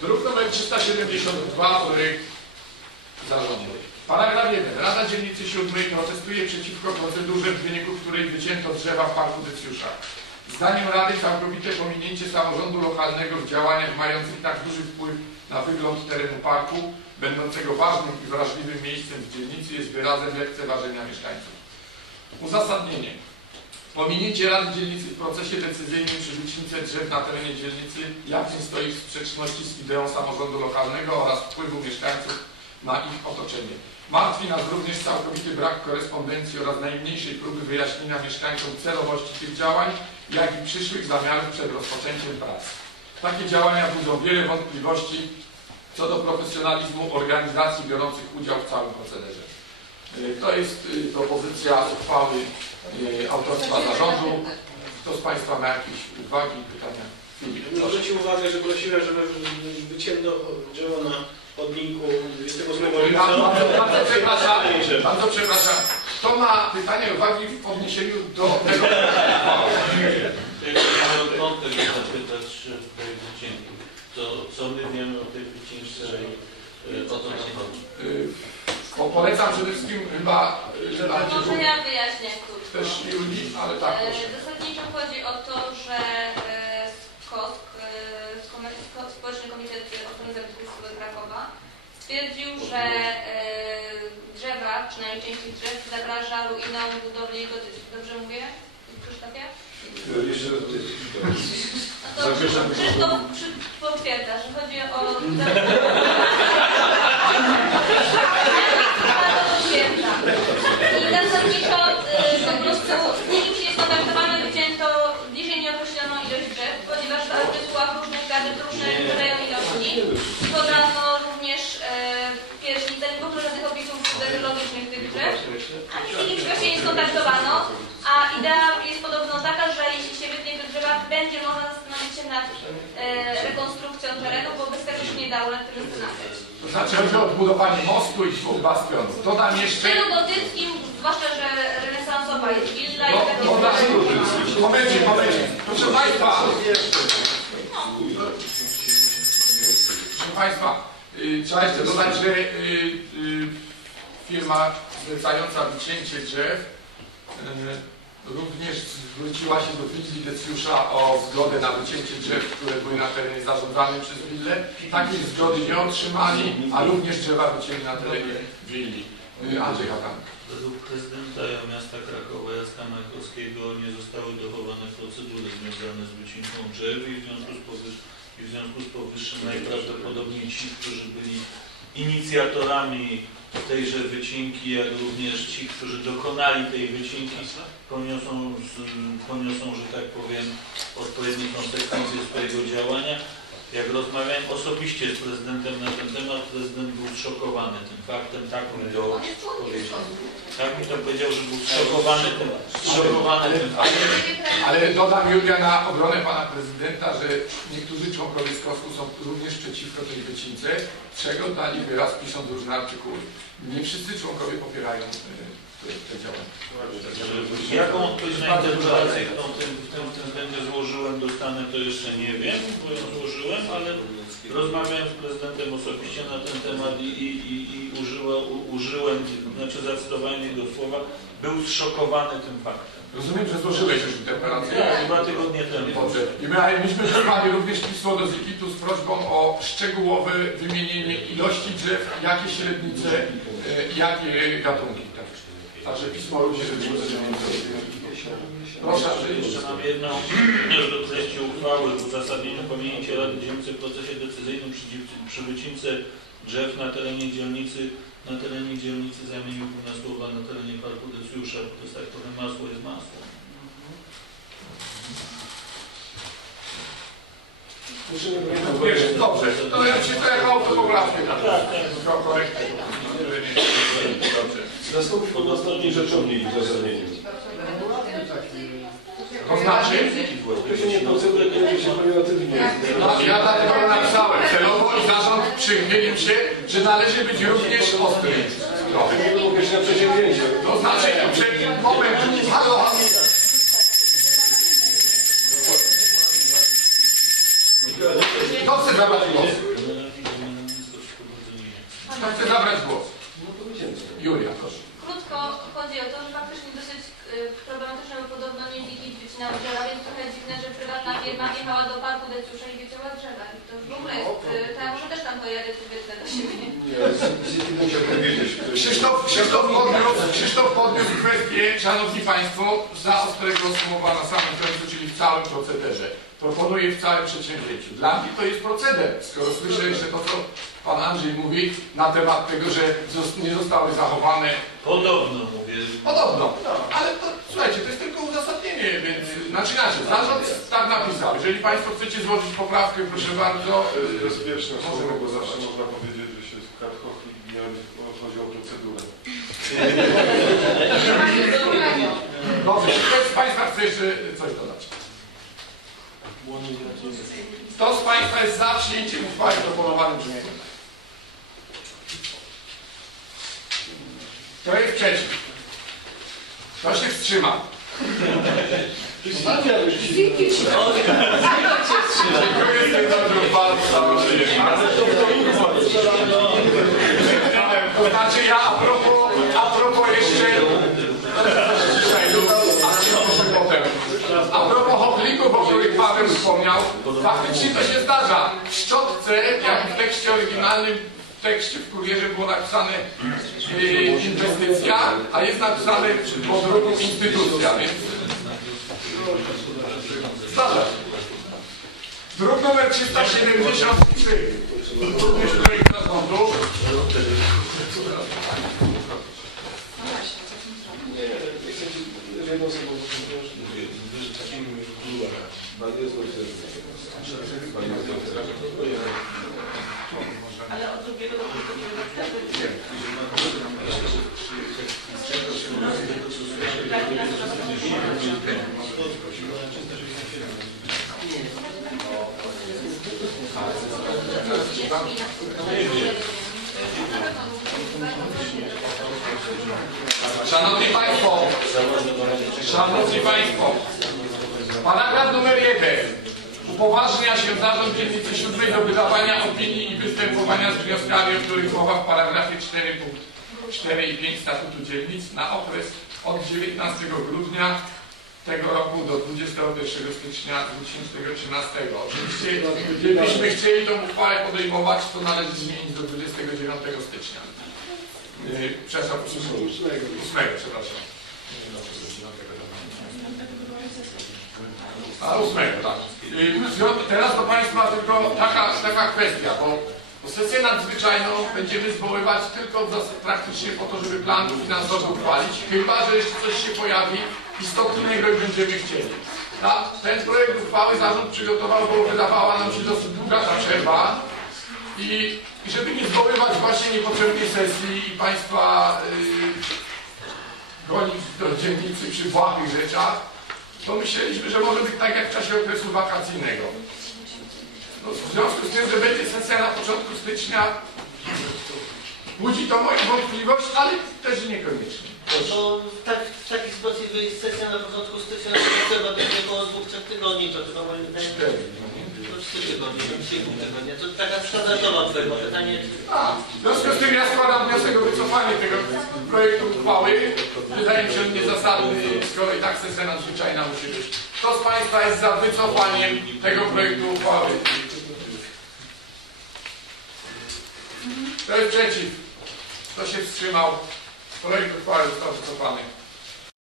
Druk nr 372 projekt zarządu. Paragraf 1. Rada Dzielnicy Siódmej protestuje przeciwko procedurze, w wyniku której wycięto drzewa w Parku Decjusza. Zdaniem Rady całkowite pominięcie samorządu lokalnego w działaniach mających tak duży wpływ na wygląd terenu parku, będącego ważnym i wrażliwym miejscem w dzielnicy, jest wyrazem lekceważenia mieszkańców. Uzasadnienie. Pominięcie Rady Dzielnicy w procesie decyzyjnym przy wycince drzew na terenie dzielnicy jasnie stoi w sprzeczności z ideą samorządu lokalnego oraz wpływu mieszkańców na ich otoczenie. Martwi nas również całkowity brak korespondencji oraz najmniejszej próby wyjaśnienia mieszkańcom celowości tych działań, jak i przyszłych zamiarów przed rozpoczęciem prac. Takie działania budzą wiele wątpliwości co do profesjonalizmu organizacji biorących udział w całym procederze. Y, To jest y, propozycja uchwały y, autorstwa zarządu. Kto z Państwa ma jakieś uwagi, pytania? Proszę. Zwróćcie uwagę, że prosiłem, żeby wycięto drzewo na chodniku 28 Bardzo, lipca. bardzo przepraszam, bardzo przepraszam. Kto ma pytania i uwagi w odniesieniu do tego kontekst zapytać w tej wycinki. To co my wiemy o tej wycince i y, o co nam chodzi? Bo polecam przede wszystkim chyba, y, że Może najpierw ja wyjaśnię krótko. też Julii, ale tak E. Zasadniczo chodzi o to, że e, SKOSK, e, Społeczny Komitet Ochrony Zabytków Krakowa, stwierdził, że e, drzewa, przynajmniej część tych drzew, zagraża ruinom budowli gotyckiej. Dobrze mówię? Krzysztofie? Jeszcze raz No to Krzysztof, potwierdza, że chodzi o... Potwierdza. I zasadniczo y, po prostu z nimi się skontaktowano i wycięto bliżej nieokreśloną ilość drzew, ponieważ w artykułach różnych gadek różne podają ilości. Podano również e, pierwszy w ogóle żadnych opisów dendrologicznych tych drzew. A z nimi się nie skontaktowano, a idea jest podobno taka, że jeśli się wytnie te drzewa, będzie można zastanowić się nad e, rekonstrukcją terenu, bo bez tego się nie dało nad tym zastanawiać. To znaczy chodzi o odbudowanie mostu i dwóch bastionów. Dodam jeszcze... stylu gotyckim, zwłaszcza, że renesansowa jest willa i No, takie. Momencie, momencie. Proszę Państwa, proszę Państwa, y, trzeba jeszcze dodać, że y, y, firma zlecająca wycięcie drzew również zwróciła się do Willi Decjusza o zgodę na wycięcie drzew, które były na terenie zarządzanym przez willę. Takiej zgody nie otrzymali, a również drzewa wycięli na terenie willi. Andrzej Hakan. Według prezydenta miasta Krakowa Jacka Majkowskiego nie zostały dochowane procedury związane z wycinką drzew i w związku z, powyż- i w związku z powyższym najprawdopodobniej ci, którzy byli inicjatorami tejże wycinki, jak również ci, którzy dokonali tej wycinki, poniosą, poniosą że tak powiem, odpowiednie konsekwencje swojego działania. Jak rozmawiałem osobiście z prezydentem na ten temat, prezydent był zszokowany tym faktem, tak mi to powiedział. Tak mi to powiedział, że był zszokowany tym, zszokowany tym faktem. Ale dodam Julia na obronę pana prezydenta, że niektórzy członkowie skosku są również przeciwko tej wycince, czego dali wyraz pisząc różne artykuły. Nie wszyscy członkowie popierają y, te, te działania. Jaką odpowiedź na interpelację w tym, w tym, to jeszcze nie wiem, bo ją złożyłem, ale rozmawiałem z prezydentem osobiście na ten temat i, i, i, użyła, u, użyłem, znaczy zacytowałem jego słowa, był zszokowany tym faktem. Rozumiem, że złożyłeś już interpelację. Tak, dwa tygodnie temu. Dobrze. I my, myśmy wysłali również pismo do Zikitu z prośbą o szczegółowe wymienienie ilości drzew, jakie średnice, y, jakie gatunki. Tak. Także pismo również Proszę. Jeszcze mam jedną rzecz do treści uchwały. W uzasadnieniu pominięcie Rady Dzielnicy w procesie decyzyjnym przy, przy wycince drzew na terenie dzielnicy na terenie dzielnicy zamieniłbym na słowa na terenie Parku Decjusza, bo to jest tak powiem masło jest masło. Wiesz, dobrze. To ja się to jako autopografię. Tak, tak. Tylko korektę. Dobrze. Nastąpi ponadstawnie rzeczownik w uzasadnieniu. To znaczy? Określenie procedury będzie się pejoratywnie. No, ja dlatego napisałem celowo i zarząd przychylił się, że należy być również ostry. Przedsięwzięcia. To znaczy, przed moment, halo, halo. Kto chce zabrać firma wjechała do parku Decjusza i wycięła drzewa. I to już w ogóle jest, y, to ja może też tam pojadę tu wytnę do siebie. Musiał powiedzieć. Krzysztof, Krzysztof, podniósł, Krzysztof podniósł kwestię, Szanowni Państwo, za ostrego słowa na samym końcu, czyli w całym procederze. Proponuję w całym przedsięwzięciu. Dla mnie to jest proceder, skoro słyszę jeszcze to, co Pan Andrzej mówi na temat tego, że nie zostały zachowane Podobno mówię. Podobno, ale to, słuchajcie, to jest tylko uzasadnienie, więc znaczy inaczej, zarząd tak napisał. Jeżeli Państwo chcecie złożyć poprawkę, proszę bardzo. To jest bezpieczne słowo, bo zawsze można powiedzieć, że się ad hoc i nie chodzi o procedurę. Dobrze, czy ktoś z Państwa chce jeszcze coś dodać? Kto z Państwa jest za przyjęciem uchwały w proponowanym brzmieniu? Kto jest przeciw? Kto się wstrzymał? Dziękuję bardzo, bardzo To znaczy ja a propos, a propos jeszcze a propos choplików, o których Paweł wspomniał, faktycznie to się zdarza. W szczotce, jak w tekście oryginalnym, w tekście w kurierze było napisane y, inwestycja, a jest napisane po drugu instytucja, zdarza. Druk numer 373. Również projekt zarządu. Ale od drugiego do trzeciego Szanowni Państwo, Szanowni Państwo, paragraf numer jeden upoważnia się zarząd dzielnicy siódmej do wydawania opinii i występowania z wnioskami, o których mowa w paragrafie 4 punkt 4 i 5 statutu dzielnic na okres od 19 grudnia tego roku do 21 stycznia 2013. Oczywiście, gdybyśmy chcieli tą uchwałę podejmować, to należy zmienić do 29 stycznia. Yy, przepraszam, 8, przepraszam. A 8, tak. Yy, związku- Teraz do Państwa tylko taka, taka kwestia, bo, bo sesję nadzwyczajną będziemy zwoływać tylko praktycznie po to, żeby plan finansowy uchwalić, chyba, że jeszcze coś się pojawi istotnego i będziemy chcieli. Ta, ten projekt uchwały zarząd przygotował, bo wydawała nam się dosyć długa ta przerwa i, żeby nie zwoływać właśnie niepotrzebnej sesji i Państwa yy, gonić do dzielnicy przy błahych rzeczach, to myśleliśmy, że może być tak jak w czasie okresu wakacyjnego. No, w związku z tym, że będzie sesja na początku stycznia, budzi to moją wątpliwość, ale też niekoniecznie. No, tak, w takiej sytuacji wyjść sesja na początku stycznia, to trzeba będzie około dwóch, trzech tygodni, to chyba moim zdaniem to trzy tygodnie, trzy pół tygodnia. To taka standardowa bo pytanie, A, w związku z tym ja składam wniosek o wycofanie tego projektu uchwały. Wydaje mi się on niezasadny, skoro i tak sesja nadzwyczajna musi być. Kto z Państwa jest za wycofaniem tego projektu uchwały? Kto jest przeciw? Kto się wstrzymał? Projekt uchwały został wycofany.